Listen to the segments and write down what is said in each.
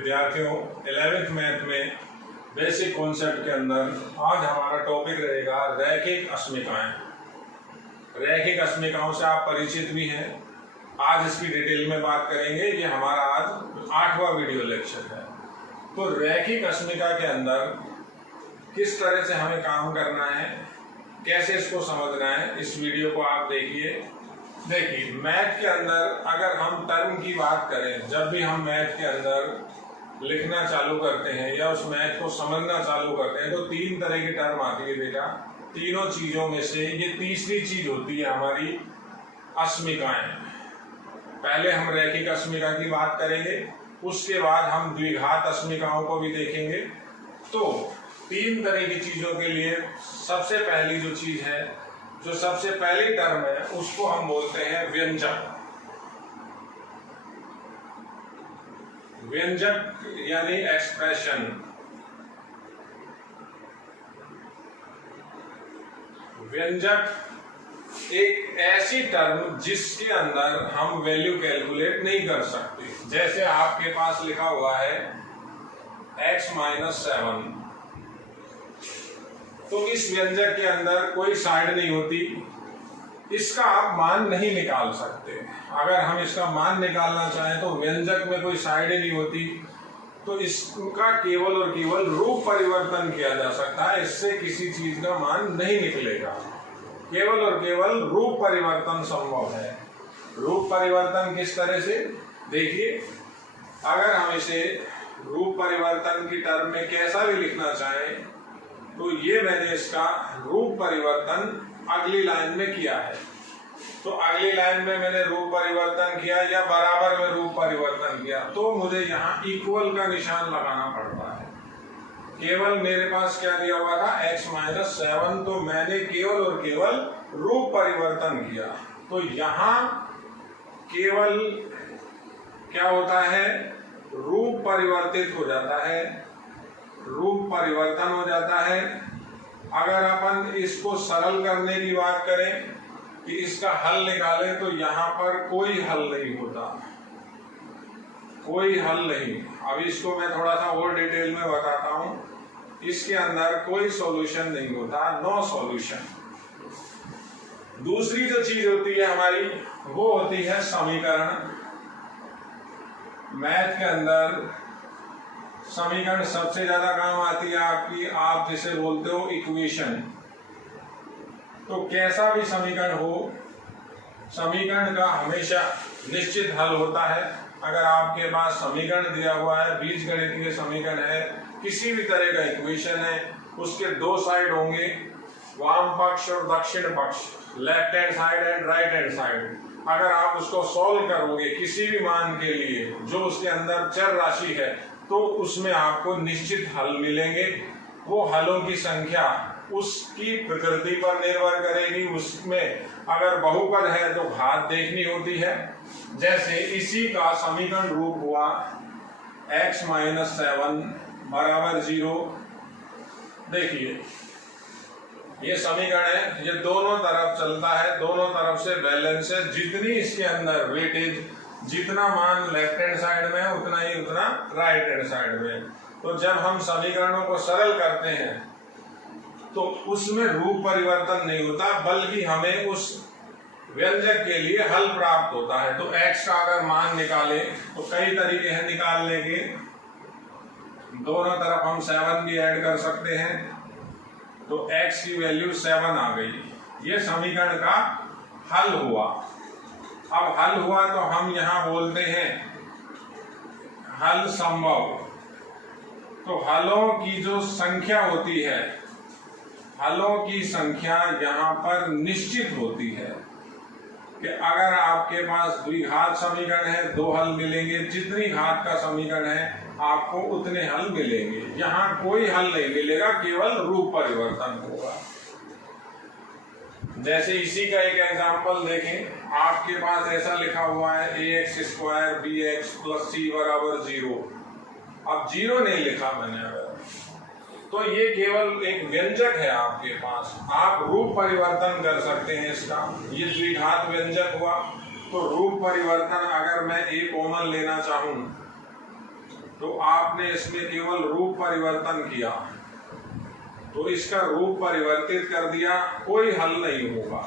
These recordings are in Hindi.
विद्यार्थियों 11th मैथ में बेसिक कॉन्सेप्ट के अंदर आज हमारा टॉपिक रहेगा रैखिक अस्मिकाएं। रैखिक अस्मिकाओं से आप परिचित भी हैं, आज इसकी डिटेल में बात करेंगे। ये हमारा आज 8वां वीडियो लेक्चर है। तो रैखिक अस्मिका के अंदर किस तरह से हमें काम करना है, कैसे इसको समझना है, इस वीडियो को आप देखिए। मैथ के अंदर अगर हम टर्म की बात करें, जब भी हम मैथ के अंदर लिखना चालू करते हैं या उस मैथ को समझना चालू करते हैं तो 3 तरह की टर्म आती है बेटा। तीनों चीजों में से ये तीसरी चीज होती है हमारी अस्मिकाएं। पहले हम रैखिक अस्मिका की बात करेंगे, उसके बाद हम द्विघात अस्मिकाओं को भी देखेंगे। तो 3 तरह की चीजों के लिए सबसे पहली जो चीज है, जो सबसे पहली टर्म है, उसको हम बोलते हैं व्यंजक। व्यंजक यानी एक्सप्रेशन। व्यंजक एक ऐसी टर्म जिसके अंदर हम वैल्यू कैलकुलेट नहीं कर सकते। जैसे आपके पास लिखा हुआ है x-7, तो इस व्यंजक के अंदर कोई साइड नहीं होती, इसका आप मान नहीं निकाल सकते। अगर हम इसका मान निकालना चाहें तो व्यंजक में कोई साइड ही नहीं होती, तो इसका केवल और केवल रूप परिवर्तन किया जा सकता है, इससे किसी चीज का मान नहीं निकलेगा। केवल और केवल रूप परिवर्तन संभव है। रूप परिवर्तन किस तरह से, देखिए, अगर हम इसे रूप परिवर्तन की टर्म में कैसा भी लिखना चाहें तो ये मैंने इसका रूप परिवर्तन अगली लाइन में किया है। तो अगली लाइन में मैंने रूप परिवर्तन किया या बराबर में रूप परिवर्तन किया, तो मुझे यहाँ इक्वल का निशान लगाना पड़ता है। केवल मेरे पास क्या दिया हुआ था x-7, तो मैंने केवल और केवल रूप परिवर्तन किया। तो यहाँ केवल क्या होता है, रूप परिवर्तित हो जाता है, रूप परिवर्तन हो जाता है। अगर अपन इसको सरल करने की बात करें कि इसका हल निकालें तो यहाँ पर कोई हल नहीं होता, कोई हल नहीं। अब इसको मैं थोड़ा सा और डिटेल में बताता हूँ। इसके अंदर कोई सॉल्यूशन नहीं होता, नो सॉल्यूशन। दूसरी जो चीज होती है हमारी, वो होती है समीकरण। मैथ के अंदर समीकरण सबसे ज्यादा काम आती है आपकी, आप जिसे बोलते हो इक्वेशन। तो कैसा भी समीकरण हो, समीकरण का हमेशा निश्चित हल होता है। अगर आपके पास समीकरण दिया हुआ है, बीजगणितीय समीकरण है, किसी भी तरह का इक्वेशन है, उसके 2 साइड होंगे, वाम पक्ष और दक्षिण पक्ष, left hand side and right hand side. अगर आप उसको सॉल्व करोगे किसी भी मान के लिए जो उसके अंदर चर राशि है, तो उसमें आपको निश्चित हल मिलेंगे। वो हलों की संख्या उसकी प्रकृति पर निर्भर करेगी। उसमें अगर बहुपद है तो घात देखनी होती है। जैसे इसी का समीकरण रूप हुआ x-7 बराबर 0। देखिए ये समीकरण है, ये दोनों तरफ चलता है, दोनों तरफ से बैलेंस है। जितनी इसके अंदर वेटेज, जितना मान लेफ्ट हैंड साइड में है उतना ही उतना राइट हैंड साइड में। तो जब हम समीकरणों को सरल करते हैं तो उसमें रूप परिवर्तन नहीं होता, बल्कि हमें उस व्यंजक के लिए हल प्राप्त होता है। तो x का अगर मान निकालें तो कई तरीके हैं निकालने के। दोनों तरफ हम 7 भी ऐड कर सकते हैं, तो x की वैल्यू 7 आ गई। ये समीकरण का हल हुआ। अब हल हुआ तो हम यहाँ बोलते हैं हल संभव। तो हलों की जो संख्या होती है, हलों की संख्या यहाँ पर निश्चित होती है कि अगर आपके पास द्विघात समीकरण है 2 हल मिलेंगे, जितनी घात का समीकरण है आपको उतने हल मिलेंगे। यहाँ कोई हल नहीं मिलेगा, केवल रूप परिवर्तन होगा। जैसे इसी का एक एग्जांपल देखें, आपके पास ऐसा लिखा हुआ है ax² bx + c बराबर 0। अब 0 नहीं लिखा मैंने, अगर तो ये केवल एक व्यंजक है आपके पास, आप रूप परिवर्तन कर सकते हैं इसका। ये द्विघात व्यंजक हुआ, तो रूप परिवर्तन अगर मैं a कॉमन लेना चाहूं तो आपने इसमें केवल रूप परिवर्तन किया, तो इसका रूप परिवर्तित कर दिया, कोई हल नहीं होगा,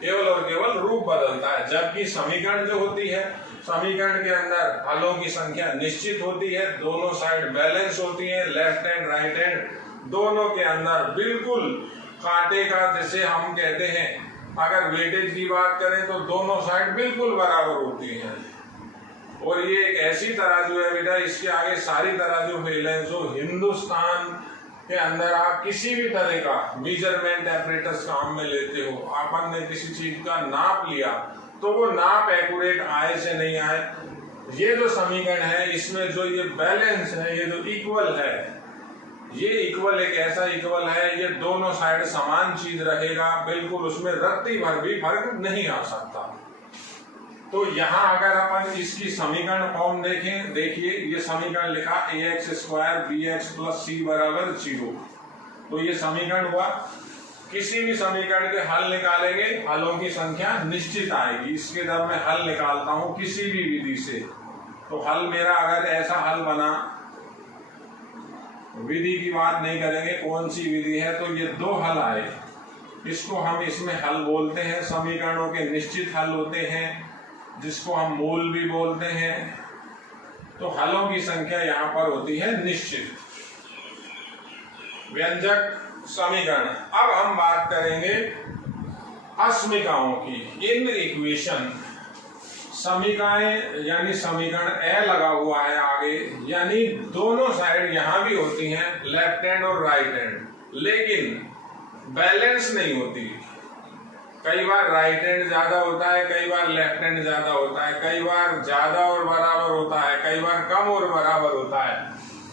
केवल और केवल रूप बदलता है। जबकि समीकरण जो होती है, समीकरण के अंदर हलों की संख्या निश्चित होती है, दोनों साइड बैलेंस होती है, लेफ्ट हैंड राइट हैंड दोनों के अंदर बिल्कुल कांटे का, जैसे हम कहते हैं अगर वेटेज की बात करें तो दोनों साइड बिल्कुल बराबर होती हैं। और ये एक ऐसी तराजू है बेटा, इसके आगे सारी तराजू फेल है। जो हिंदुस्तान के अंदर आप किसी भी तरह का मेजरमेंट एपरेटस काम में लेते हो, अपन ने किसी चीज का नाप लिया तो वो नाप एक्यूरेट आए से नहीं आए। ये जो समीकरण है इसमें जो ये बैलेंस है, ये जो इक्वल है, ये इक्वल एक ऐसा इक्वल है, ये दोनों साइड समान चीज रहेगा, बिल्कुल उसमें रत्ती भर भी फर्क नहीं आ सकता। तो यहाँ अगर अपन इसकी समीकरण फॉर्म देखें, देखिए ये समीकरण लिखा ax square bx plus c बराबर 0। तो ये समीकरण हुआ। किसी भी समीकरण के हल निकालेंगे, हलों की संख्या निश्चित आएगी। इसके जब मैं हल निकालता हूं किसी भी विधि से, तो हल मेरा अगर ऐसा हल बना, विधि की बात नहीं करेंगे कौन सी विधि है, तो ये दो हल आए, इसको हम इसमें हल बोलते हैं। समीकरणों के निश्चित हल होते हैं जिसको हम मूल भी बोलते हैं। तो हलों की संख्या यहाँ पर होती है निश्चित। व्यंजक समीकरण। अब हम बात करेंगे अस्मिकाओं की। इन इक्वेशन, समीकाएं यानी समीकरण ए लगा हुआ है आगे, यानी दोनों साइड यहां भी होती हैं, लेफ्ट हैंड और राइट हैंड, लेकिन बैलेंस नहीं होती। कई बार राइट हैंड ज्यादा होता है, कई बार लेफ्ट हैंड ज्यादा होता है, कई बार ज्यादा और बराबर होता है, कई बार कम और बराबर होता है।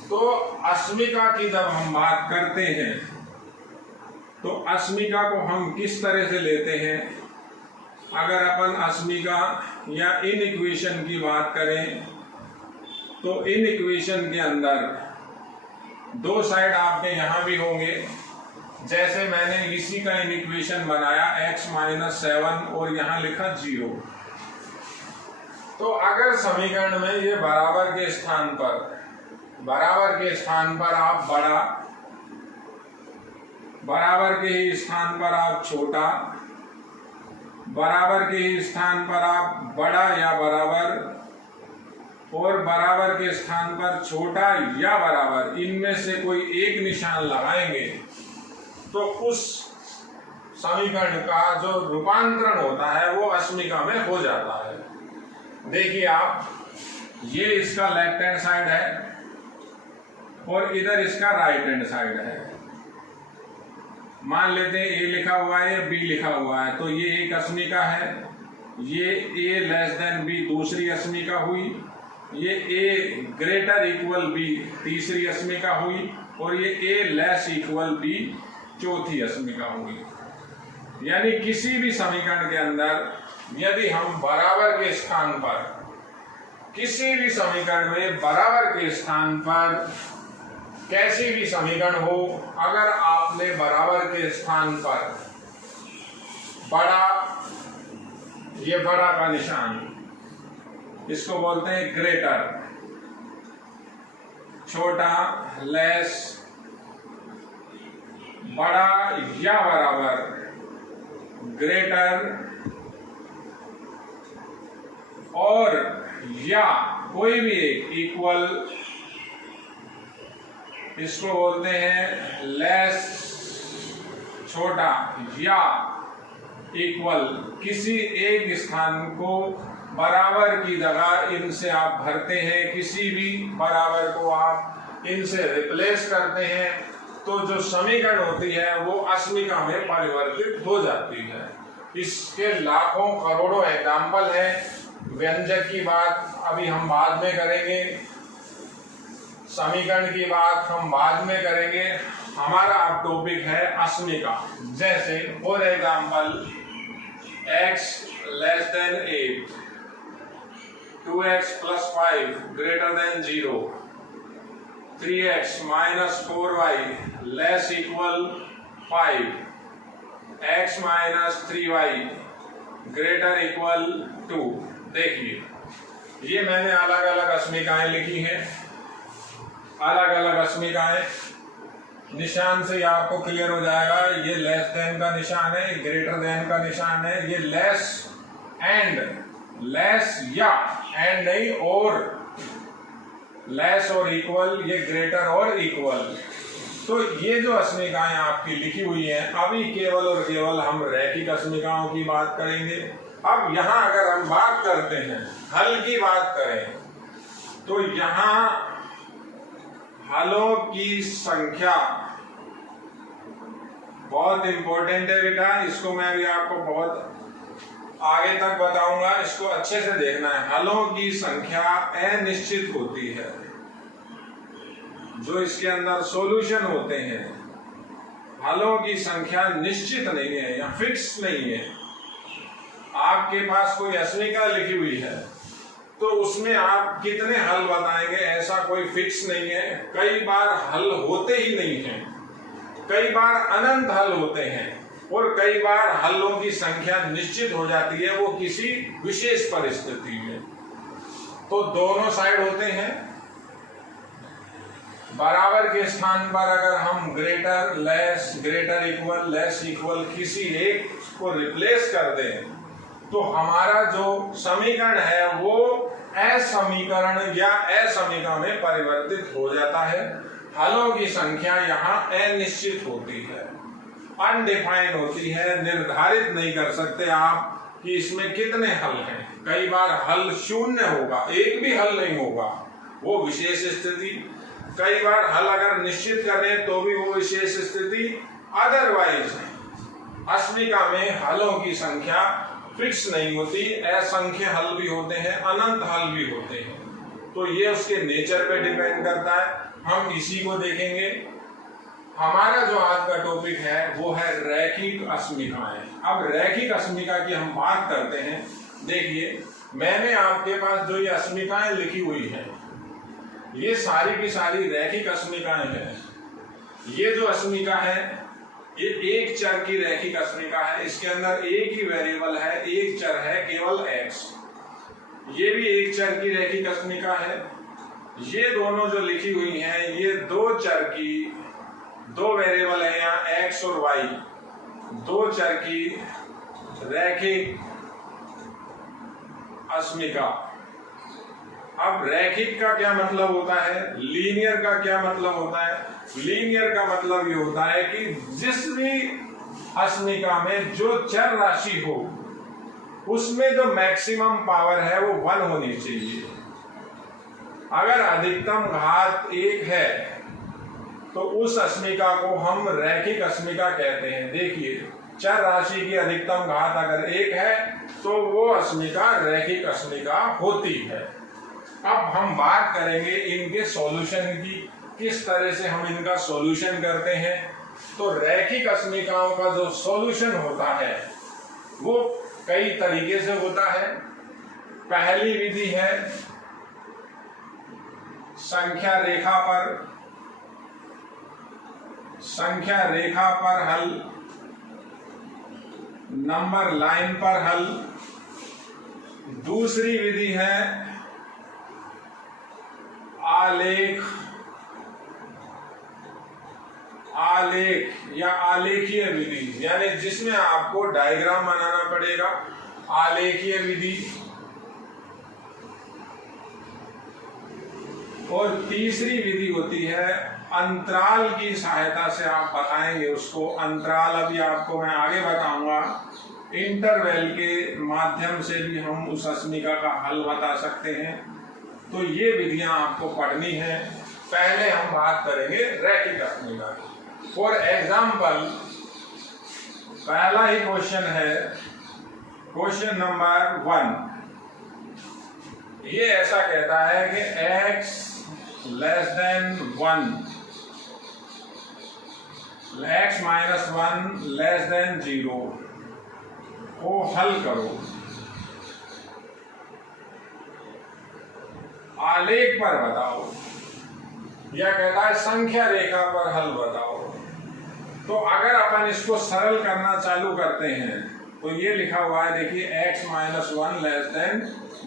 तो अस्मिका की जब हम बात करते हैं तो अस्मिका को हम किस तरह से लेते हैं? अगर अपन अस्मिका या इन इक्वेशन की बात करें तो इन इक्वेशन के अंदर दो साइड आपके यहां भी होंगे। जैसे मैंने इसी का इन इक्वेशन बनाया x माइनस 7 और यहां लिखा 0। तो अगर समीकरण में ये बराबर के स्थान पर आप बड़ा, बराबर के ही स्थान पर आप छोटा, बराबर के ही स्थान पर आप बड़ा या बराबर, और बराबर के स्थान पर छोटा या बराबर, इनमें से कोई एक निशान लगाएंगे तो उस समीकरण का जो रूपांतरण होता है वो अस्मिका में हो जाता है। देखिए आप, ये इसका लेफ्ट हैंड साइड है और इधर इसका राइट हैंड साइड है। मान लेते हैं ए लिखा हुआ है, बी लिखा हुआ है, तो ये एक अस्मिका है। ये ए लेस देन बी दूसरी अस्मिका हुई, ये ए ग्रेटर इक्वल बी तीसरी अस्मिका हुई, और ये ए लेस इक्वल बी चौथी अस्मिका हुई। यानी किसी भी समीकरण के अंदर यदि हम बराबर के स्थान पर, किसी भी समीकरण में बराबर के स्थान पर कैसी भी समीकरण हो, अगर आपने बराबर के स्थान पर बड़ा, ये बड़ा का निशान, इसको बोलते हैं ग्रेटर, छोटा लेस, बड़ा या बराबर, ग्रेटर और या कोई भी एक इक्वल, इसको बोलते हैं लेस, छोटा या इक्वल। किसी एक स्थान को बराबर की जगह इनसे आप भरते हैं, किसी भी बराबर को आप इनसे रिप्लेस करते हैं, तो जो समीकरण होती है वो अस्मिका में परिवर्तित हो जाती है। इसके लाखों करोड़ों एग्जाम्पल हैं। व्यंजक की बात अभी हम बाद में करेंगे, समीकरण की बात हम बाद में करेंगे। हमारा अब टॉपिक है अस्मिका। जैसे for example x less than 8, 2x plus 5 greater than 0, 3x minus 4y less equal 5, x minus 3y greater equal 2। देखिए ये मैंने अलग अलग अस्मिकाएं लिखी हैं। अलग अलग अस्मिकाएं, निशान से आपको क्लियर हो जाएगा। ये लेस देन का निशान है, ग्रेटर देन का निशान है, ये लेस एंड, लेस या एंड नहीं, और लेस और इक्वल, ये ग्रेटर और इक्वल। तो ये जो अस्मिकाएं आपकी लिखी हुई हैं, अभी केवल और केवल हम रैखिक अस्मिकाओं की बात करेंगे। अब यहां अगर हम बात करते हैं हल की बात करें, तो यहां हलों की संख्या बहुत इंपॉर्टेंट है बेटा। इसको मैं भी आपको बहुत आगे तक बताऊंगा, इसको अच्छे से देखना है। हलों की संख्या अनिश्चित होती है। जो इसके अंदर सॉल्यूशन होते हैं, हलों की संख्या निश्चित नहीं है या फिक्स नहीं है। आपके पास कोई अस्मिका लिखी हुई है तो उसमें आप कितने हल बताएंगे, ऐसा कोई फिक्स नहीं है। कई बार हल होते ही नहीं हैं, कई बार अनंत हल होते हैं, और कई बार हलों की संख्या निश्चित हो जाती है वो किसी विशेष परिस्थिति में। तो दोनों साइड होते हैं। बराबर के स्थान पर अगर हम greater, less, greater equal, less equal किसी एक को रिप्लेस कर दें तो हमारा जो समीकरण है वो असमीकरण या असमीका में परिवर्तित हो जाता है। हलों की संख्या यहाँ अनिश्चित होती है, अनडिफाइंड होती है, निर्धारित नहीं कर सकते आप कि इसमें कितने हल हैं। कई बार हल शून्य होगा, एक भी हल नहीं होगा, वो विशेष स्थिति। कई बार हल अगर निश्चित करें तो भी वो विशेष स्थिति। अदरवाइज अस्मिका में हलों की संख्या फिक्स नहीं होती, असंख्य हल भी होते हैं, अनंत हल भी होते हैं। तो ये उसके नेचर पे डिपेंड करता है। हम इसी को देखेंगे। हमारा जो आज का टॉपिक है वो है रैखिक अस्मिकाएं। अब रैखिक अस्मिका की हम बात करते हैं। देखिए, मैंने आपके पास जो ये अस्मिकाएं लिखी हुई हैं, ये सारी की सारी रैखिक अस्मिकाएं हैं। ये जो अस्मिका है ये एक चर की रैखिक अस्मिका है। इसके अंदर एक ही वेरिएबल है, एक चर है केवल x। ये भी एक चर की रैखिक अस्मिका है। ये दोनों जो लिखी हुई हैं ये दो चर की, दो वेरिएबल है यहाँ x और y, दो चर की रैखिक अस्मिका। अब रैखिक का क्या मतलब होता है, लीनियर का क्या मतलब होता है? लीनियर का मतलब ये होता है कि जिस भी अस्मिका में जो चर राशि हो उसमें जो मैक्सिमम पावर है वो 1 होनी चाहिए। अगर अधिकतम घात 1 है तो उस अस्मिका को हम रैखिक अस्मिका कहते हैं। देखिए, चर राशि की अधिकतम घात अगर 1 है तो वो अस्मिका रैखिक अस्मिका होती है। अब हम बात करेंगे इनके सॉल्यूशन की, किस तरह से हम इनका सॉल्यूशन करते हैं। तो रैखिक अस्मिकाओं का जो सॉल्यूशन होता है वो कई तरीके से होता है। पहली विधि है संख्या रेखा पर हल, नंबर लाइन पर हल। दूसरी विधि है आलेख या आलेखीय विधि, यानी जिसमें आपको डायग्राम बनाना पड़ेगा, आलेखीय विधि। और तीसरी विधि होती है अंतराल की सहायता से आप बताएंगे उसको। अंतराल अभी आपको मैं आगे बताऊंगा। इंटरवल के माध्यम से भी हम उस अस्मिका का हल बता सकते हैं। तो ये विधियां आपको पढ़नी है। पहले हम बात करेंगे रैखिक अस्मिका की। फॉर एग्जाम्पल, पहला ही क्वेश्चन है, क्वेश्चन नंबर 1। ये ऐसा कहता है कि x less than 1, x minus 1 less than 0 को हल करो। आलेख पर बताओ, या कहता है संख्या रेखा पर हल बताओ। तो अगर अपन इसको सरल करना चालू करते हैं तो ये लिखा हुआ है, देखिए x माइनस 1 लेस देन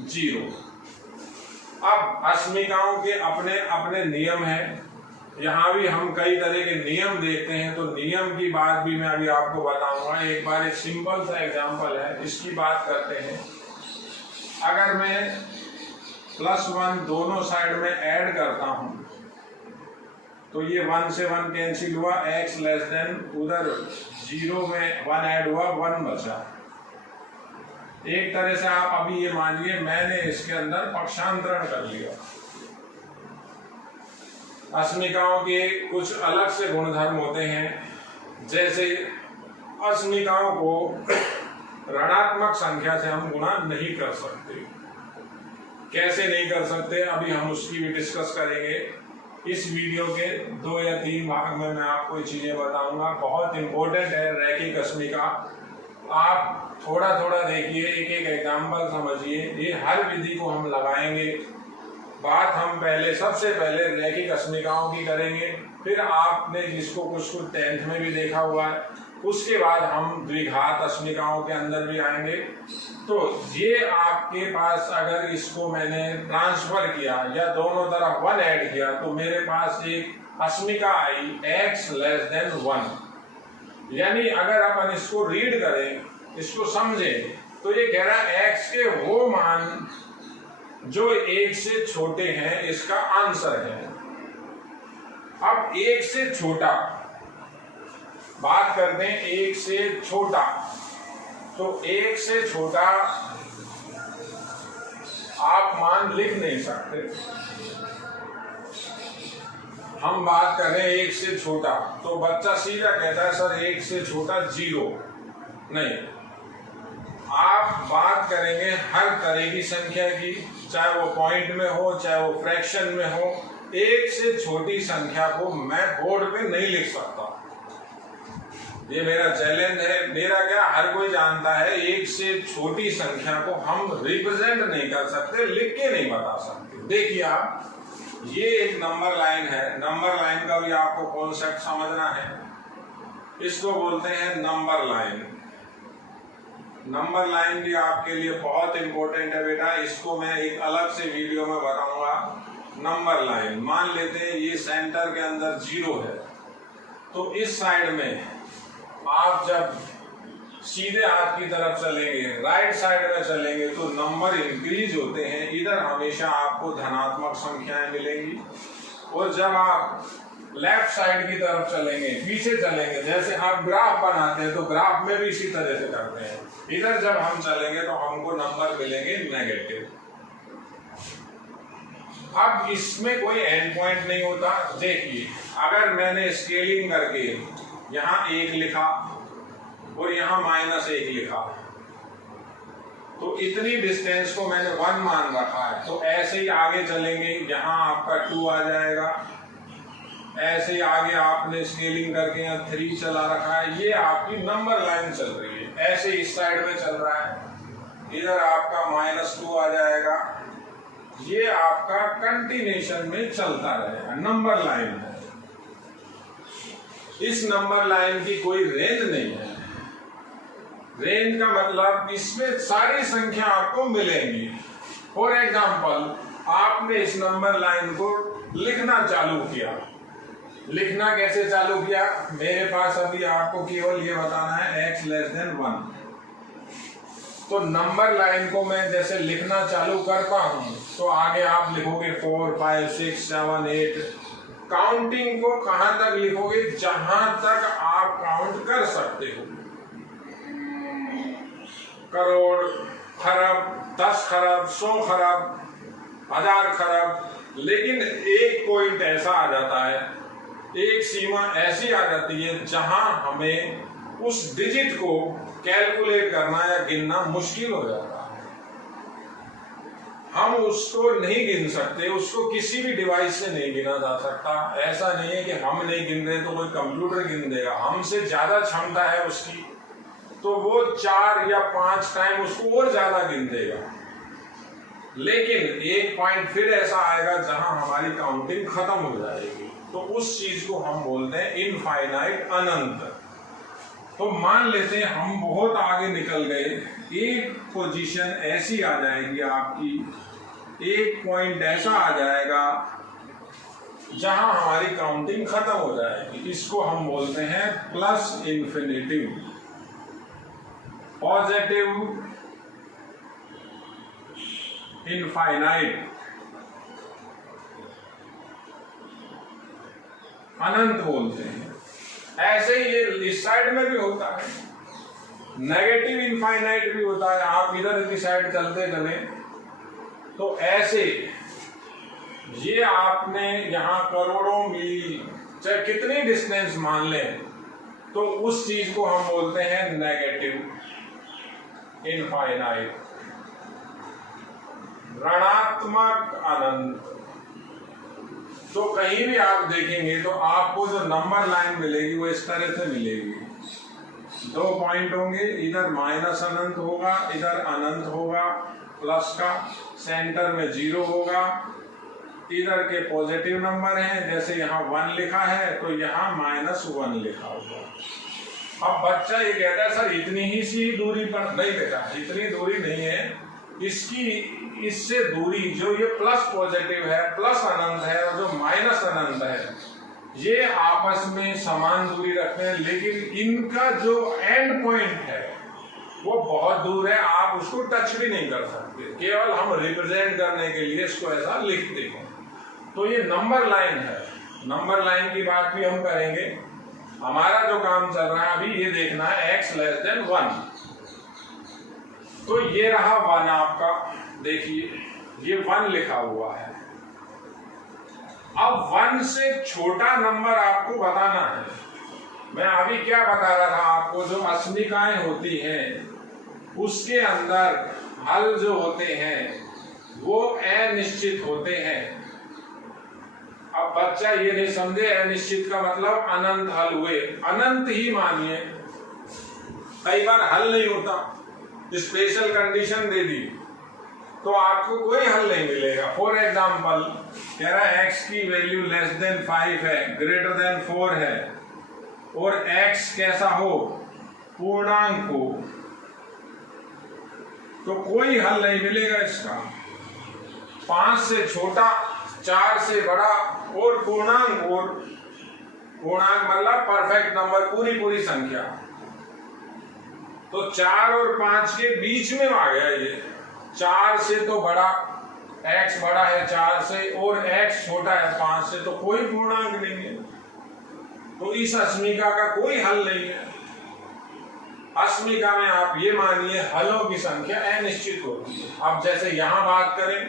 0। अब अश्मिकाओं के अपने अपने नियम हैं, यहाँ भी हम कई तरह के नियम देखते हैं, तो नियम की बात भी मैं अभी आपको बताऊंगा। एक बार एक सिंपल सा एग्जांपल है, इसकी बात करते हैं। अगर मैं +1 दोनों साइड में ऐड करता हूं तो ये 1 से 1 कैंसिल हुआ, x लेस देन उधर 0 में 1 ऐड हुआ, 1 बचा। एक तरह से आप अभी ये मानिए मैंने इसके अंदर पक्षांतरण कर लिया। अश्मिकाओं के कुछ अलग से गुणधर्म होते हैं, जैसे अश्मिकाओं को ऋणात्मक संख्या से हम गुणा नहीं कर सकते। कैसे नहीं कर सकते, अभी हम उसकी भी डिस्कस करेंगे। इस वीडियो के 2 या 3 भाग में मैं आपको ये चीजें बताऊंगा। बहुत इंपॉर्टेंट है रैखिक अश्मिका। आप थोड़ा थोड़ा देखिए, एक एक एग्जाम्पल समझिए। ये हर विधि को हम लगाएंगे। बात हम पहले सबसे पहले रैखिक अश्मिकाओं की करेंगे, फिर आपने जिसको कुछ 10th में भी देखा हुआ है, उसके बाद हम द्विघात अश्मिकाओं के अंदर भी आएंगे। तो ये आपके पास अगर इसको मैंने ट्रांसफर किया या दोनों तरफ 1 ऐड किया तो मेरे पास एक अश्मिका आई x लेस देन 1। यानी अगर अपन इसको रीड करें, इसको समझें, तो ये कह रहा है x के वो मान जो 1 से छोटे हैं, इसका आंसर है। अब 1 से छोटा बात करते हैं, 1 से छोटा, तो 1 से छोटा आप मान लिख नहीं सकते। हम बात कर रहे हैं 1 से छोटा, तो बच्चा सीधा कहता है सर 1 से छोटा 0 नहीं। आप बात करेंगे हर तरह की संख्या की, चाहे वो पॉइंट में हो, चाहे वो फ्रैक्शन में हो। 1 से छोटी संख्या को मैं बोर्ड पे नहीं लिख सकता। ये मेरा चैलेंज है। मेरा क्या, हर कोई जानता है 1 से छोटी संख्या को हम रिप्रेजेंट नहीं कर सकते, लिख के नहीं बता सकते। देखिए आप, ये एक नंबर लाइन है। नंबर लाइन का भी आपको कॉन्सेप्ट समझना है। इसको बोलते हैं नंबर लाइन। नंबर लाइन भी आपके लिए बहुत इंपॉर्टेंट है बेटा। इसको मैं एक अलग से वीडियो में बताऊंगा। नंबर लाइन, मान लेते हैं ये सेंटर के अंदर 0 है, तो इस साइड में आप जब सीधे हाथ की तरफ चलेंगे, राइट साइड में चलेंगे, तो नंबर इंक्रीज होते हैं। इधर हमेशा आपको धनात्मक संख्याएं मिलेंगी। और जब आप लेफ्ट साइड की तरफ चलेंगे, पीछे चलेंगे, जैसे आप ग्राफ बनाते हैं तो ग्राफ में भी इसी तरह से करते हैं, इधर जब हम चलेंगे तो हमको नंबर मिलेंगे नेगेटिव। अब इसमें कोई एंड पॉइंट नहीं होता। देखिए, अगर मैंने स्केलिंग करके यहाँ 1 लिखा और यहाँ -1 लिखा, तो इतनी डिस्टेंस को मैंने 1 मान रखा है, तो ऐसे ही आगे चलेंगे, यहाँ आपका 2 आ जाएगा। ऐसे ही आगे आपने स्केलिंग करके यहाँ 3 चला रखा है। ये आपकी नंबर लाइन चल रही है। ऐसे इस साइड में चल रहा है, इधर आपका -2 आ जाएगा। ये आपका कंटिन्यूएशन में चलता रहेगा, नंबर लाइन है। इस नंबर लाइन की कोई रेंज नहीं है। रेंज का मतलब इसमें सारी संख्या आपको मिलेंगी। फॉर एग्जाम्पल, आपने इस नंबर लाइन को लिखना चालू किया। लिखना कैसे चालू किया, मेरे पास अभी आपको केवल ये बताना है x लेस देन 1। तो नंबर लाइन को मैं जैसे लिखना चालू करता हूं, तो आगे आप लिखोगे 4, 5, 6, 7, 8। काउंटिंग को कहां तक लिखोगे, जहां तक आप काउंट कर सकते हो। करोड़, खरब, 10 खरब, 100 खरब, 1000 खरब। लेकिन एक पॉइंट ऐसा आ जाता है, एक सीमा ऐसी आ जाती है जहां हमें उस डिजिट को कैलकुलेट करना या गिनना मुश्किल हो जाता है। हम उसको नहीं गिन सकते, उसको किसी भी डिवाइस से नहीं गिना जा सकता। ऐसा नहीं है कि हम नहीं गिन रहे तो कोई कंप्यूटर गिन देगा। हमसे ज्यादा क्षमता है उसकी, तो वो 4 या 5 टाइम उसको और ज्यादा गिन देगा। लेकिन एक पॉइंट फिर ऐसा आएगा जहां हमारी काउंटिंग खत्म हो जाएगी, तो उस चीज को हम बोलते हैं इनफाइनाइट, अनंत। तो मान लेते हैं हम बहुत आगे निकल गए, एक पोजीशन ऐसी आ जाएगी आपकी एक पॉइंट ऐसा आ जाएगा जहां हमारी काउंटिंग खत्म हो जाएगी। इसको हम बोलते हैं प्लस इंफिनिटिव, पॉजिटिव इनफाइनाइट, अनंत बोलते हैं। ऐसे ही ये इस साइड में भी होता है, नेगेटिव इनफाइनाइट भी होता है। आप इधर की साइड चलते चले तो ऐसे ये आपने यहां करोड़ों मील चाहे कितनी डिस्टेंस मान लें तो उस चीज को हम बोलते हैं नेगेटिव इनफाइनाइट, ऋणात्मक अनंत। तो कहीं भी आप देखेंगे तो आपको जो नंबर लाइन मिलेगी वो इस तरह से मिलेगी। 2 पॉइंट होंगे, इधर माइनस अनंत होगा, इधर अनंत होगा प्लस का, सेंटर में 0 होगा, इधर के पॉजिटिव नंबर हैं, जैसे यहाँ 1 लिखा है तो यहाँ -1 लिखा होगा। अब बच्चा ये कहता है सर इतनी ही सी दूरी पर, नहीं बेटा इतनी दूरी नहीं है, इससे दूरी जो ये प्लस पॉजिटिव है, प्लस अनंत है, और जो माइनस अनंत है, ये आपस में समान दूरी रखते हैं, लेकिन इनका जो एंड पॉइंट है वो बहुत दूर है, आप उसको टच भी नहीं कर सकते। केवल हम रिप्रेजेंट करने के लिए इसको ऐसा लिखते हैं। तो ये नंबर लाइन है, नंबर लाइन की बात भी हम करेंगे। हमारा जो काम चल रहा है अभी ये देखना है x लेस देन 1। तो ये रहा 1 आपका, देखिए ये 1 लिखा हुआ है। अब 1 से छोटा नंबर आपको बताना है। मैं अभी क्या बता रहा था आपको, जो असमिकाएं होती हैं उसके अंदर हल जो होते हैं वो अनिश्चित होते हैं। अब बच्चा ये नहीं समझे अनिश्चित का मतलब अनंत हल हुए, अनंत ही मानिए। कई बार हल नहीं होता, स्पेशल कंडीशन दे दी तो आपको कोई हल नहीं मिलेगा। फॉर एग्जाम्पल कह रहा है x की वैल्यू लेस देन 5 है, ग्रेटर देन 4 है, और x कैसा हो, पूर्णांक हो, तो कोई हल नहीं मिलेगा इसका। 5 से छोटा, 4 से बड़ा, और पूर्णांक, और पूर्णांक मतलब परफेक्ट नंबर, पूरी संख्या। तो 4 और 5 के बीच में आ गया ये। 4 से तो बड़ा, x बड़ा है 4 से, और x छोटा है 5 से, तो कोई पूर्णांक नहीं है। तो इस अस्मिका का कोई हल नहीं है। अस्मिका में आप ये मानिए हलों की संख्या अनिश्चित होती है। अब जैसे यहां बात करें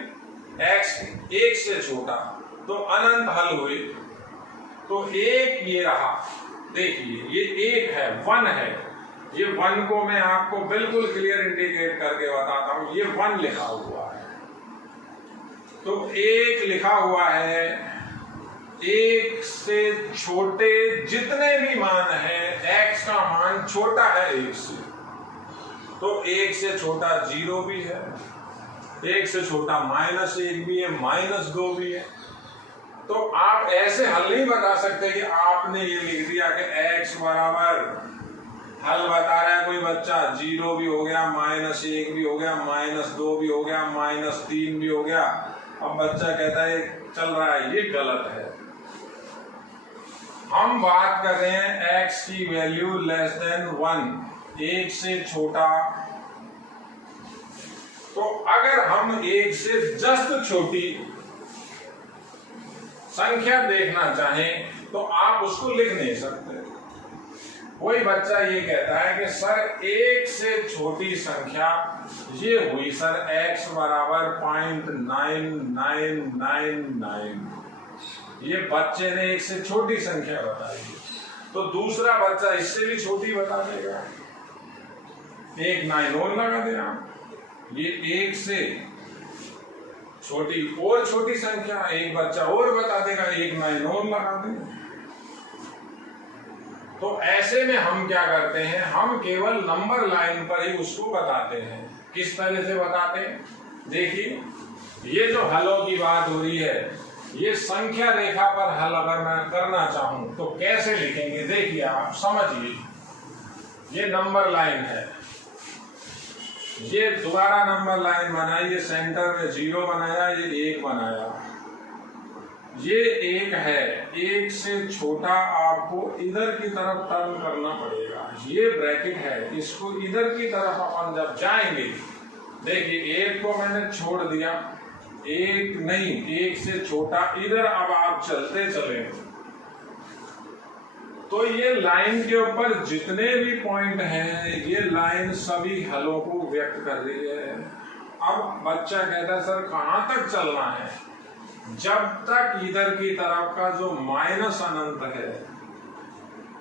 x 1 से छोटा तो अनंत हल हुए, तो 1 ये रहा, देखिए ये 1 है, 1 है। ये 1 को मैं आपको बिल्कुल क्लियर इंडिकेट करके बताता हूं, ये 1 लिखा हुआ है। तो 1 लिखा हुआ है, 1 से छोटे जितने भी मान हैं, x का मान छोटा है 1 से, तो 1 से छोटा 0 भी है, 1 से छोटा -1 भी है, -2 भी है। तो आप ऐसे हल नहीं बता सकते कि आपने ये लिख दिया कि x बराबर, हल बता रहा है कोई बच्चा, 0 भी हो गया, -1 भी हो गया, -2 भी हो गया, -3 भी हो गया। अब बच्चा कहता है चल रहा है, ये गलत है। हम बात कर रहे हैं x की वैल्यू लेस देन 1, 1 से छोटा। तो अगर हम 1 से जस्ट छोटी संख्या देखना चाहें तो आप उसको लिख नहीं सकते। कोई बच्चा ये कहता है कि सर 1 से छोटी संख्या ये हुई सर x बराबर 0.9999। ये बच्चे ने 1 से छोटी संख्या बताई, तो दूसरा बच्चा इससे भी छोटी बता देगा, 1 9 और लगा देगा। ये 1 से छोटी और छोटी संख्या एक बच्चा और बता देगा, 1 9 और लगा देगा। तो ऐसे में हम क्या करते हैं, हम केवल नंबर लाइन पर ही उसको बताते हैं। किस तरह से बताते हैं, देखिए ये जो हलों की बात हो रही है, ये संख्या रेखा पर हल अगर मैं करना चाहूं तो कैसे लिखेंगे, देखिए आप समझिए। ये नंबर लाइन है, ये दोबारा नंबर लाइन बनाई, ये सेंटर में 0 बनाया, ये 1 बनाया, ये 1 है। 1 से छोटा आपको इधर की तरफ टर्न करना पड़ेगा। ये ब्रैकेट है, इसको इधर की तरफ अपन जब जाएंगे, देखिए 1 को मैंने छोड़ दिया, 1 नहीं, 1 से छोटा इधर अब आप चलते चले तो ये लाइन के ऊपर जितने भी पॉइंट हैं, ये लाइन सभी हलों को व्यक्त कर रही है। अब बच्चा कहता है सर कहां तक चलना है? जब तक इधर की तरफ का जो माइनस अनंत है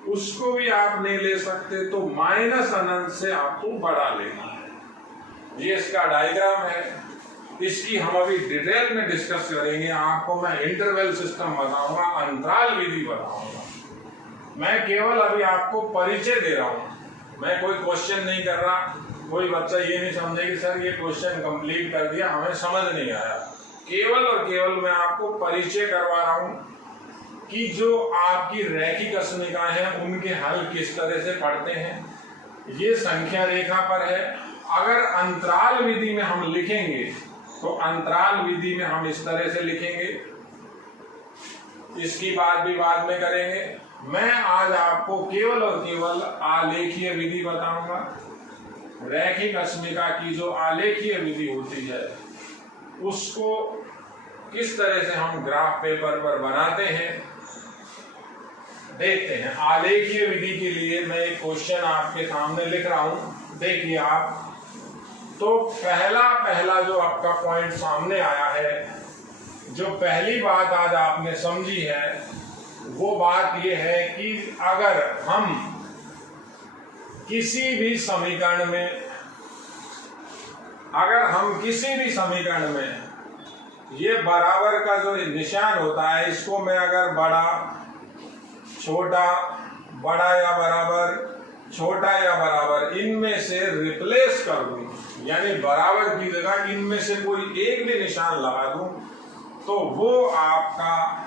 उसको भी आप नहीं ले सकते, तो माइनस अनंत से आपको बढ़ा लेना है। ये इसका डायग्राम है, इसकी हम अभी डिटेल में डिस्कस करेंगे। आपको मैं इंटरवल सिस्टम बताऊंगा, अंतराल विधि बताऊंगा। मैं केवल अभी आपको परिचय दे रहा हूं, मैं कोई क्वेश्चन नहीं कर रहा। कोई बच्चा ये नहीं समझे कि सर ये क्वेश्चन कंप्लीट कर दिया, हमें समझ नहीं आया। केवल और केवल मैं आपको परिचय करवा रहा हूं कि जो आपकी रैखिक अस्मिकाएं हैं उनके हल किस तरह से पढ़ते हैं। ये संख्या रेखा पर है। अगर अंतराल विधि में हम लिखेंगे तो अंतराल विधि में हम इस तरह से लिखेंगे, इसकी बात भी बाद में करेंगे। मैं आज आपको केवल और केवल आलेखीय विधि बताऊंगा। रैखिक अस्मिका की जो आलेखीय विधि होती है उसको किस तरह से हम ग्राफ पेपर पर बनाते हैं देखते हैं। आलेखीय विधि के लिए मैं एक क्वेश्चन आपके सामने लिख रहा हूं, देखिए आप। तो पहला जो आपका पॉइंट सामने आया है, जो पहली बात आज आपने समझी है वो बात ये है कि अगर हम किसी भी समीकरण में ये बराबर का जो निशान होता है, इसको मैं अगर बड़ा, छोटा, बड़ा या बराबर, छोटा या बराबर, इनमें से रिप्लेस कर दूं, यानी बराबर की जगह इनमें से कोई एक भी निशान लगा दूं, तो वो आपका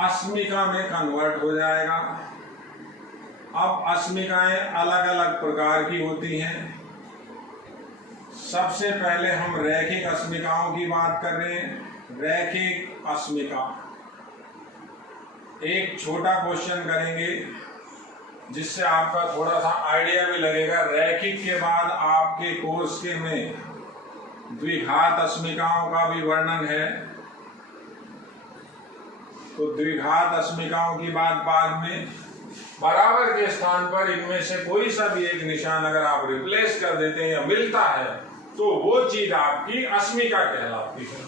अस्मिका में कन्वर्ट हो जाएगा। अब अस्मिकाएं अलग अलग प्रकार की होती हैं। सबसे पहले हम रैखिक अस्मिकाओं की बात कर रहे हैं। रैखिक अस्मिका, एक छोटा क्वेश्चन करेंगे जिससे आपका थोड़ा सा आइडिया भी लगेगा। रैखिक के बाद आपके कोर्स के में द्विघात अस्मिकाओं का भी वर्णन है, तो द्विघात अस्मिकाओं की बात बाद में। बराबर के स्थान पर इनमें से कोई सा भी एक निशान अगर आप रिप्लेस कर देते हैं या मिलता है तो वो चीज आपकी अस्मिका कहलाती है।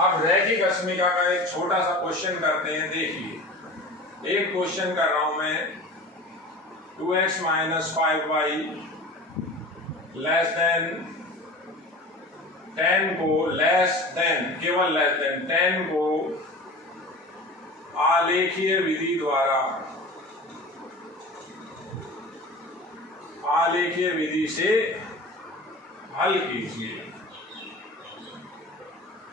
अब रैखिक अस्मिका का एक छोटा सा क्वेश्चन करते हैं। देखिए एक क्वेश्चन कर रहा हूं मैं, 2x - 5y लेस देन 10 को, लेस देन, केवल लेस देन 10 को आलेखीय विधि द्वारा, आलेखीय विधि से हल कीजिए।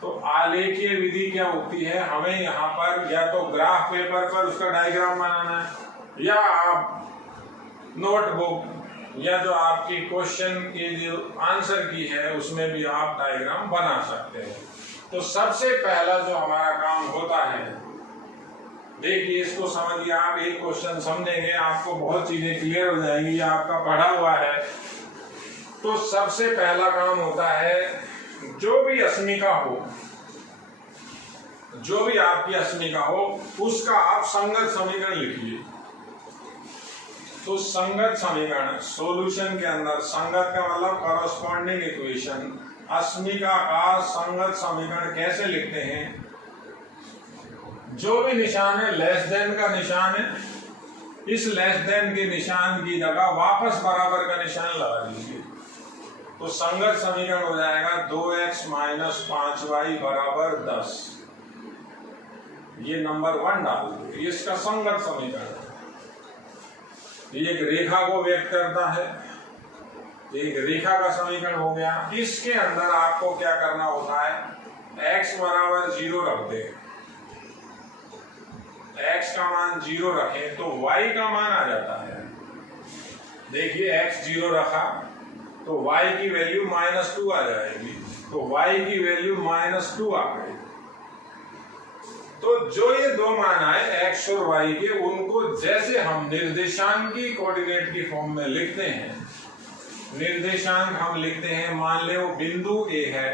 तो आलेखीय विधि क्या होती है? हमें यहाँ पर या तो ग्राफ पेपर पर उसका डायग्राम बनाना है, या आप नोटबुक या जो आपकी क्वेश्चन के जो आंसर की है उसमें भी आप डायग्राम बना सकते हैं। तो सबसे पहला जो हमारा काम होता है, देखिए इसको समझिए आप। एक क्वेश्चन समझेंगे आपको बहुत चीजें क्लियर हो जाएंगी, ये आपका पढ़ा हुआ है। तो सबसे पहला काम होता है, जो भी अस्मिका हो, जो भी आपकी अस्मिका हो उसका आप संगत समीकरण लिखिए। तो संगत समीकरण सॉल्यूशन के अंदर, संगत का मतलब कॉरस्पॉन्डिंग इक्वेशन, अस्मिका का संगत समीकरण कैसे लिखते हैं? जो भी निशान है, लेस देन का निशान है, इस लेस देन के निशान की जगह वापस बराबर का निशान लगा दीजिए। तो संगत समीकरण हो जाएगा 2x - 5y = 10। ये नंबर 1 डाल दो, इसका संगत समीकरण। ये एक रेखा को व्यक्त करता है, एक रेखा का समीकरण हो गया। इसके अंदर आपको क्या करना होता है? x = 0 रख दे, x का मान 0 रखें तो y का मान आ जाता है। देखिए x 0 रखा तो y की वैल्यू -2 आ जाएगी। तो y की वैल्यू -2 आ गई। तो जो ये दो मान आए x और y के, उनको जैसे हम निर्देशांकी कोऑर्डिनेट की फॉर्म में लिखते हैं, निर्देशांक हम लिखते हैं, मान ले वो बिंदु A है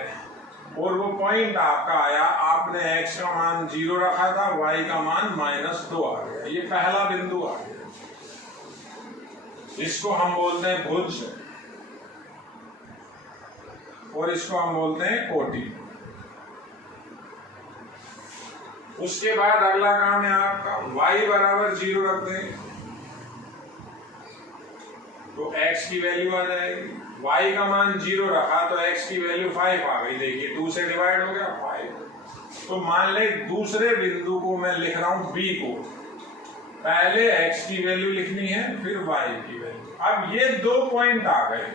और वो पॉइंट आपका आया, आपने x का मान 0 रखा था, y का मान -2 आ गया, ये पहला बिंदु आ गया। इसको हम बोलते हैं भुज और इसको हम बोलते हैं कोटि। उसके बाद अगला काम है आपका y बराबर 0 रख दें तो x की वैल्यू आ जाएगी। y का मान 0 रखा तो x की वैल्यू 5 आ गई। देखिए 2 से डिवाइड हो गया 5। तो मान ले दूसरे बिंदु को मैं लिख रहा हूं b को, पहले x की वैल्यू लिखनी है फिर y की वैल्यू। अब ये दो पॉइंट आ गए,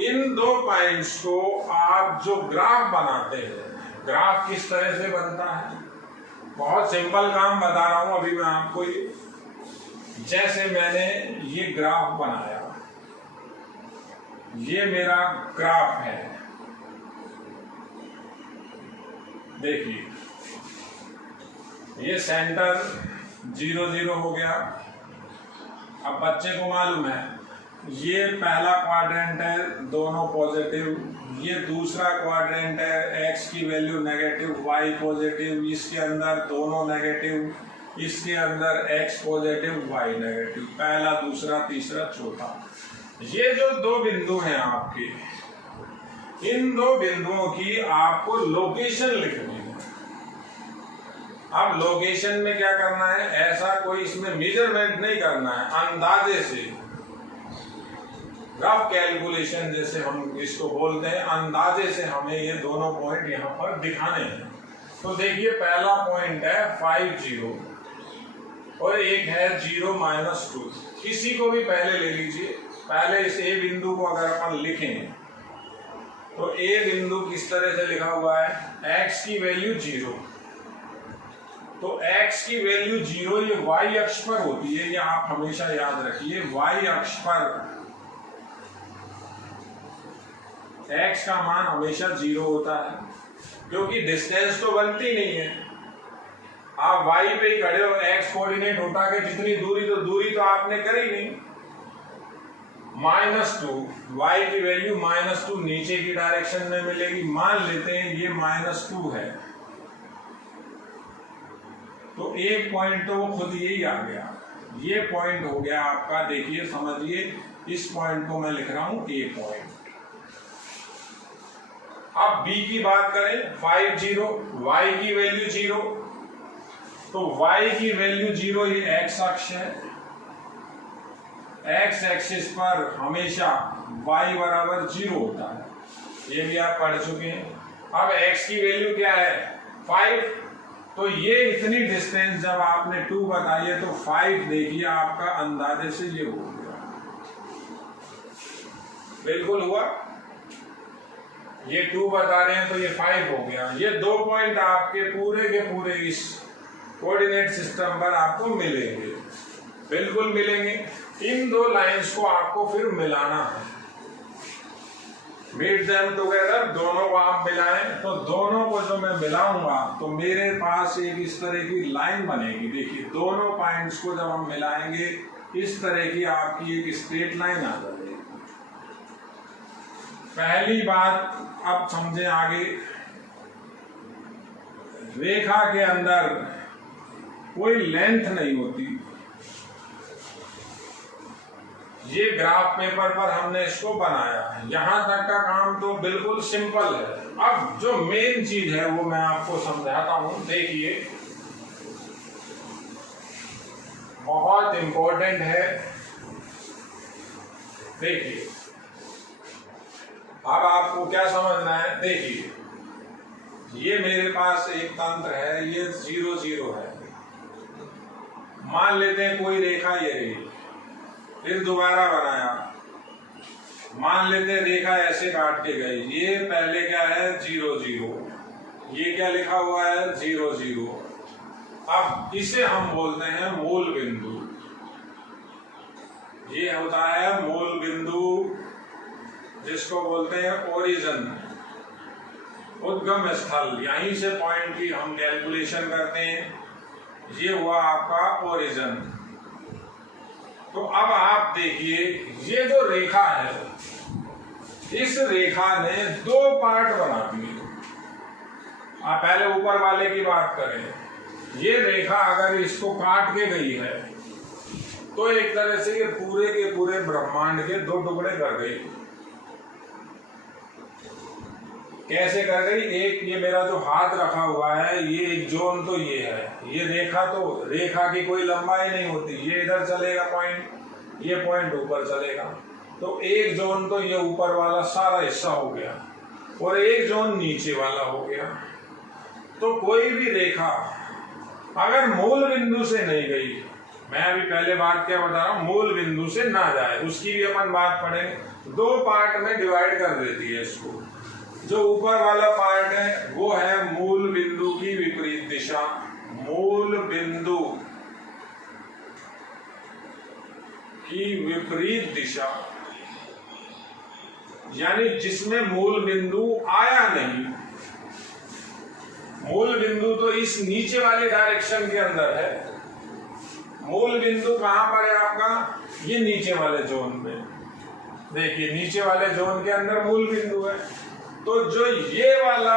इन दो पॉइंट्स को आप जो ग्राफ बनाते हैं, ग्राफ किस तरह से बनता है, बहुत सिंपल काम बता रहा हूं अभी मैं आपको। जैसे मैंने ये ग्राफ बनाया, ये मेरा ग्राफ है, देखिए ये सेंटर 0 0 हो गया। अब बच्चे को मालूम है ये पहला क्वाड्रेंट है, दोनों पॉजिटिव, ये दूसरा क्वाड्रेंट है, x की वैल्यू नेगेटिव, y पॉजिटिव, इसके अंदर दोनों नेगेटिव, इसके अंदर x पॉजिटिव y नेगेटिव, पहला दूसरा तीसरा चौथा। ये जो दो बिंदु हैं आपके, इन दो बिंदुओं की आपको लोकेशन लिखनी है। अब लोकेशन में क्या करना है, ऐसा कोई इसमें मेजरमेंट नहीं करना है, अंदाजे से रफ कैलकुलेशन जैसे हम इसको बोलते हैं, अंदाजे से हमें ये दोनों पॉइंट यहाँ पर दिखाने हैं। तो देखिए पहला पॉइंट है 5 0 और एक है 0 -2। किसी को भी पहले ले लीजिए। पहले इस ए बिंदु को अगर अपन लिखें तो ए बिंदु किस तरह से लिखा हुआ है, x की वैल्यू 0, तो x की वैल्यू 0 ये y अक्ष पर होती है, ये आप हमेशा याद रखिए। y अक्ष पर x का मान हमेशा 0 होता है, क्योंकि डिस्टेंस तो बनती नहीं है। आप y पे ही खड़े हो, x कोऑर्डिनेट उठा के जितनी दूरी तो आपने करी नहीं। -2, y की वैल्यू -2 नीचे की डायरेक्शन में मिलेगी। मान लेते हैं ये -2 है, तो एक पॉइंट तो वो खुद यही आ गया, ये पॉइंट हो गया आपका। देखिए समझिए, इस पॉइंट को मैं लिख रहा हूं ए पॉइंट। अब b की बात करें, 5 0, y की वैल्यू 0, तो y की वैल्यू 0, ये x अक्ष है, x एक्सिस पर हमेशा y बराबर 0 होता है, ये भी आप पढ़ चुके हैं। अब x की वैल्यू क्या है, 5, तो ये इतनी डिस्टेंस जब आपने 2 बताई है तो 5 देखिए आपका अंदाजे से ये हो गया, बिल्कुल हुआ। ये 2 बता रहे हैं तो ये 5 हो गया। ये दो पॉइंट आपके पूरे के पूरे इस कोऑर्डिनेट सिस्टम पर आपको मिलेंगे, बिल्कुल मिलेंगे। इन दो लाइंस को आपको फिर मिलाना है, मीट देम टुगेदर, दोनों को आप मिलाएं। तो दोनों को जो मैं मिलाऊंगा तो मेरे पास एक इस तरह की लाइन बनेगी। देखिए दोनों पॉइंट्स को जब हम मिलाएंगे इस तरह की आपकी एक स्ट्रेट लाइन आ जाएगी। पहली बात अब समझें आगे, रेखा के अंदर कोई लेंथ नहीं होती। ये ग्राफ पेपर पर हमने इसको बनाया है, यहां तक का काम तो बिल्कुल सिंपल है। अब जो मेन चीज है वो मैं आपको समझाता हूं। देखिए बहुत इंपॉर्टेंट है, देखिए अब आपको क्या समझना है। देखिए ये मेरे पास एक तंत्र है, ये 0 0 है। मान लेते हैं कोई रेखा ये रही, फिर दोबारा बनाया, मान लेते हैं रेखा ऐसे काट के गई। ये पहले क्या है 0 0, ये क्या लिखा हुआ है 0 0। अब इसे हम बोलते हैं मूल बिंदु, ये होता है मूल बिंदु, जिसको बोलते हैं ओरिजिन, उद्गम स्थल। यहीं से पॉइंट की हम कैलकुलेशन करते हैं। ये हुआ आपका ओरिजिन। तो अब आप देखिए, ये जो रेखा है, इस रेखा ने दो पार्ट बना दिए। आप पहले ऊपर वाले की बात करें, ये रेखा अगर इसको काट के गई है तो एक तरह से ये पूरे के पूरे ब्रह्मांड के दो टुकड़े कर गई। कैसे कर गई? एक ये मेरा जो हाथ रखा हुआ है, ये एक जोन तो ये है, ये रेखा, तो रेखा की कोई लंबाई नहीं होती, ये इधर चलेगा पॉइंट, ये पॉइंट ऊपर चलेगा, तो एक जोन तो ये ऊपर वाला सारा हिस्सा हो गया और एक जोन नीचे वाला हो गया। तो कोई भी रेखा अगर मूल बिंदु से नहीं गई, मैं अभी पहले बात क्या बता रहा हूं, मूल बिंदु से ना जाए, उसकी भी अपन बात पढ़ेंगे। दो पार्ट में डिवाइड कर देती है इसको। जो ऊपर वाला पार्ट है वो है मूल बिंदु की विपरीत दिशा, मूल बिंदु की विपरीत दिशा, यानी जिसमें मूल बिंदु आया नहीं। मूल बिंदु तो इस नीचे वाले डायरेक्शन के अंदर है। मूल बिंदु कहां पर है आपका? ये नीचे वाले जोन में। देखिए, नीचे वाले जोन के अंदर मूल बिंदु है। तो जो ये वाला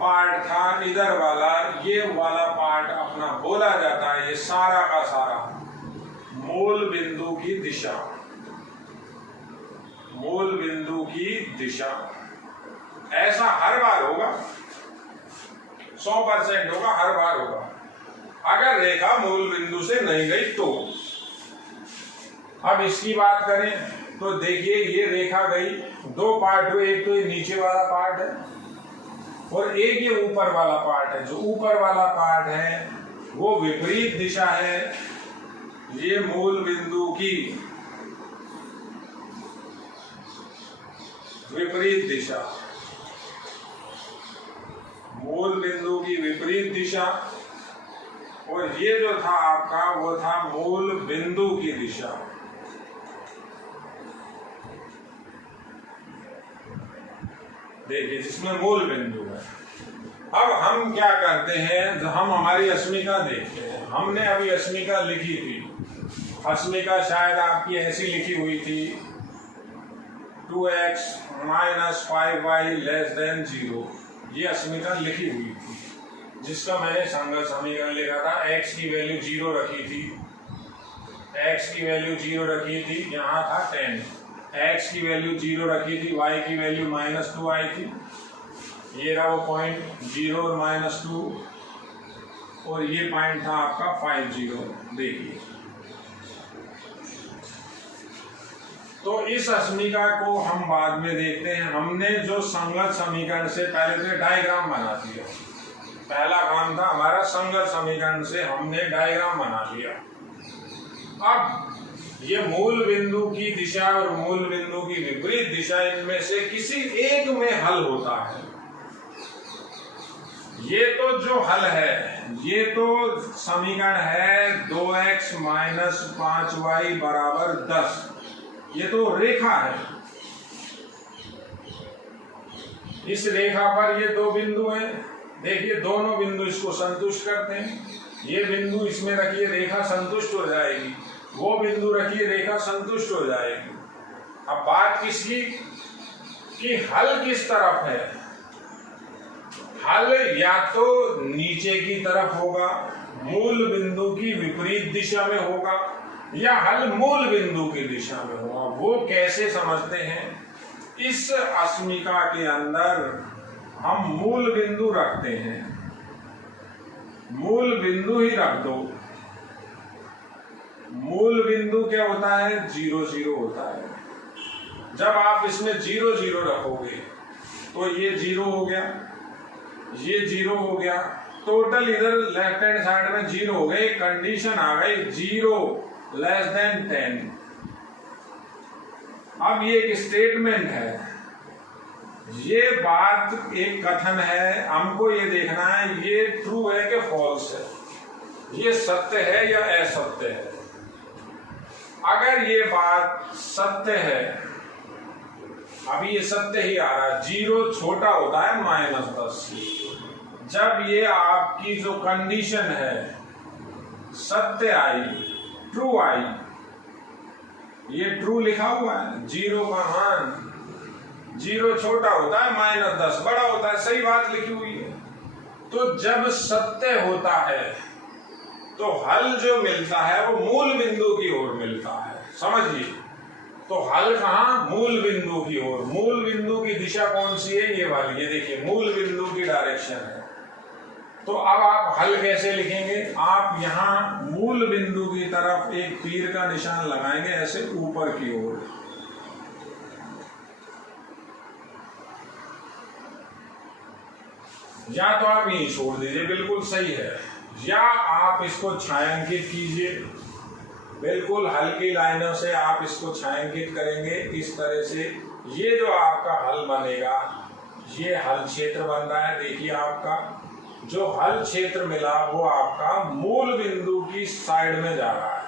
पार्ट था, इधर वाला, ये वाला पार्ट अपना बोला जाता है, ये सारा का सारा मूल बिंदु की दिशा, मूल बिंदु की दिशा। ऐसा हर बार होगा, 100% होगा, हर बार होगा। अगर रेखा मूल बिंदु से नहीं गई तो। अब इसकी बात करें तो देखिए, ये रेखा गई, दो पार्ट हुए, एक तो ये नीचे वाला पार्ट है और एक ये ऊपर वाला पार्ट है। जो ऊपर वाला पार्ट है वो विपरीत दिशा है, ये मूल बिंदु की विपरीत दिशा, मूल बिंदु की विपरीत दिशा। और ये जो था आपका, वो था मूल बिंदु की दिशा। देखिए, जिसमें मूल बिंदु है। अब हम क्या करते हैं, हम हमारी अस्मिका देखते हैं। हमने अभी अस्मिका लिखी थी, अस्मिका शायद आपकी ऐसी लिखी हुई थी, 2x - 5y < 0। ये अस्मिका लिखी हुई थी, जिसका मैंने संगत समीकरण लिखा था। x की वैल्यू 0 रखी थी, x की वैल्यू 0 रखी थी, यहाँ था 10, x की वैल्यू 0 रखी थी, y की वैल्यू -2 आई थी। ये रहा वो पॉइंट 0 और -2, और ये पॉइंट था आपका 50। देखिए, तो इस अस्मिका को हम बाद में देखते हैं। हमने जो संगत समीकरण से पहले से डायग्राम बना दिया, पहला काम था हमारा संगत समीकरण से हमने डायग्राम बना लिया। अब ये मूल बिंदु की दिशा और मूल बिंदु की विपरीत दिशा, इनमें से किसी एक में हल होता है। ये तो जो हल है, ये तो समीकरण है 2x - 5y = 10। ये तो रेखा है। इस रेखा पर ये दो बिंदु हैं। देखिए, दोनों बिंदु इसको संतुष्ट करते हैं। ये बिंदु इसमें रखिए, रेखा संतुष्ट हो जाएगी। वो बिंदु रखिए, रेखा संतुष्ट हो जाएगी। अब बात किसकी कि हल किस तरफ है? हल या तो नीचे की तरफ होगा, मूल बिंदु की विपरीत दिशा में होगा, या हल मूल बिंदु की दिशा में होगा। वो कैसे समझते हैं? इस अस्मिका के अंदर हम मूल बिंदु रखते हैं, मूल बिंदु ही रख दो। मूल बिंदु क्या होता है? 0 0 होता है। जब आप इसमें 0 0 रखोगे तो ये 0 हो गया, ये 0 हो गया, टोटल इधर लेफ्ट हैंड साइड में 0 हो गए। कंडीशन आ गई 0 < 10। अब ये एक स्टेटमेंट है, ये बात एक कथन है। हमको ये देखना है ये ट्रू है कि फॉल्स है, ये सत्य है या असत्य है। अगर ये बात सत्य है, अभी ये सत्य ही आ रहा है, 0 छोटा होता है -10 से। जब ये आपकी जो कंडीशन है सत्य आई, ट्रू आई, ये ट्रू लिखा हुआ है, 0 का मान, 0 छोटा होता है -10 बड़ा होता है, सही बात लिखी हुई है। तो जब सत्य होता है तो हल जो मिलता है वो मूल बिंदु की ओर मिलता है, समझिए। तो हल कहाँ? मूल बिंदु की ओर। मूल बिंदु की दिशा कौन सी है? ये वाली, ये देखिए मूल बिंदु की डायरेक्शन है। तो अब आप हल कैसे लिखेंगे? आप यहाँ मूल बिंदु की तरफ एक तीर का निशान लगाएंगे, ऐसे ऊपर की ओर। या तो आप यहीं छोड़ दीजिए, बिल्कुल सही है, या आप इसको छायांकित कीजिए, बिल्कुल हल्की लाइनों से आप इसको छायांकित करेंगे इस तरह से। ये जो आपका हल बनेगा, ये हल क्षेत्र बन रहा है, देखिए आपका जो हल क्षेत्र मिला वो आपका मूल बिंदु की साइड में जा रहा है,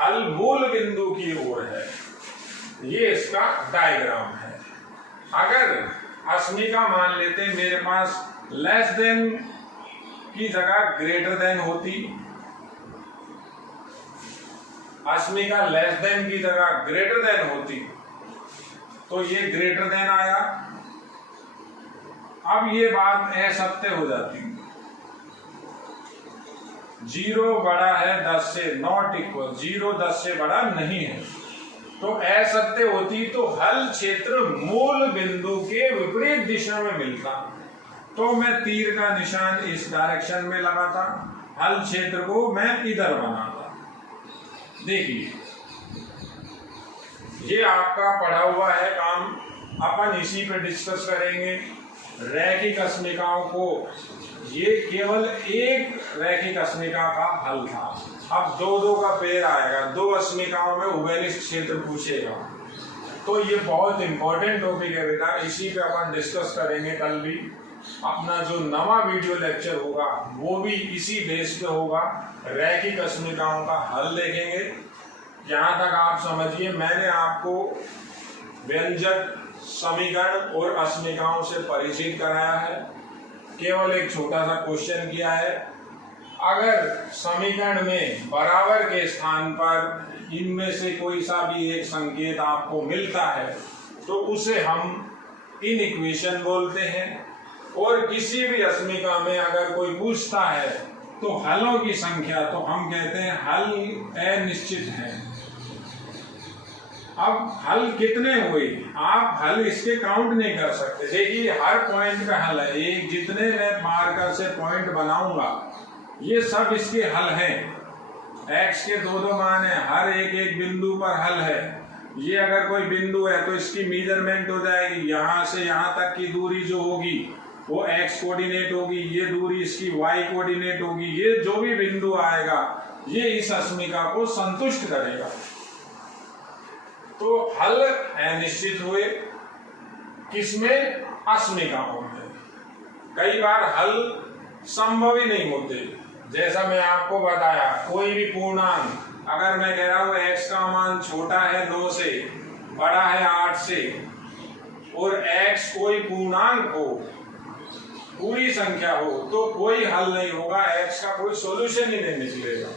हल मूल बिंदु की ओर है। ये इसका डायग्राम है। अगर अस्मिका मान लेते हैं मेरे पास लेस देन की जगह ग्रेटर देन होती, अस्मिका लेस देन की जगह ग्रेटर देन होती, तो ये ग्रेटर देन आया। अब ये बात असत्य हो जाती, 0 बड़ा है 10 से, नॉट इक्वल, 0 10 से बड़ा नहीं है, तो असत्य होती। तो हल क्षेत्र मूल बिंदु के विपरीत दिशा में मिलता, तो मैं तीर का निशान इस डायरेक्शन में लगाता, हल क्षेत्र को मैं इधर बनाता। देखिए ये आपका पढ़ा हुआ है काम, अपन इसी पे डिस्कस करेंगे। रैखिक अस्मिकाओं को, ये केवल एक रैखिक अस्मिका का हल था, अब 2-2 का पेड़ आएगा, 2 अस्मिकाओं में उभयनिष्ठ क्षेत्र पूछेगा। तो ये बहुत इंपॉर्टेंट टॉपिक है बेटा, इसी पे अपन डिस्कस करेंगे कल भी। अपना जो नवा वीडियो लेक्चर होगा वो भी इसी बेस पे होगा, रैखिक अस्मिकाओं का हल देखेंगे। यहाँ तक आप समझिए, मैंने आपको व्यंजक, समीकरण और अस्मिकाओं से परिचित कराया है, केवल एक छोटा सा क्वेश्चन किया है। अगर समीकरण में बराबर के स्थान पर इनमें से कोई सा भी एक संकेत आपको मिलता है तो उसे हम इनइक्वेशन बोलते हैं। और किसी भी अस्मिका में अगर कोई पूछता है तो हलों की संख्या, तो हम कहते हैं हल अनिश्चित है। अब हल कितने हुए, आप हल इसके काउंट नहीं कर सकते। देखिए हर पॉइंट का हल है, एक जितने मैं मार्कर से पॉइंट बनाऊंगा ये सब इसके हल हैं। एक्स के 2-2 मान है, हर एक बिंदु पर हल है। ये अगर कोई बिंदु है तो इसकी मेजरमेंट हो जाएगी, यहाँ से यहाँ तक की दूरी जो होगी वो एक्स कोऑर्डिनेट होगी, ये दूरी इसकी वाई कोऑर्डिनेट होगी। ये जो भी बिंदु आएगा ये इस अस्मिका को संतुष्ट करेगा। तो हल अनिश्चित हुए किसमें? अस्मिकाओं में। कई बार हल संभव ही नहीं होते, जैसा मैं आपको बताया, कोई भी पूर्णांक अगर मैं कह रहा हूं x का मान छोटा है 9 से, बड़ा है 8 से, और x कोई पूर्णांक हो, पूरी संख्या हो, तो कोई हल नहीं होगा, x का कोई सॉल्यूशन ही नहीं निकलेगा।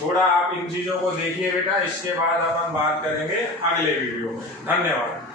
थोड़ा आप इन चीजों को देखिए बेटा, इसके बाद अपन बात करेंगे अगले वीडियो में। धन्यवाद।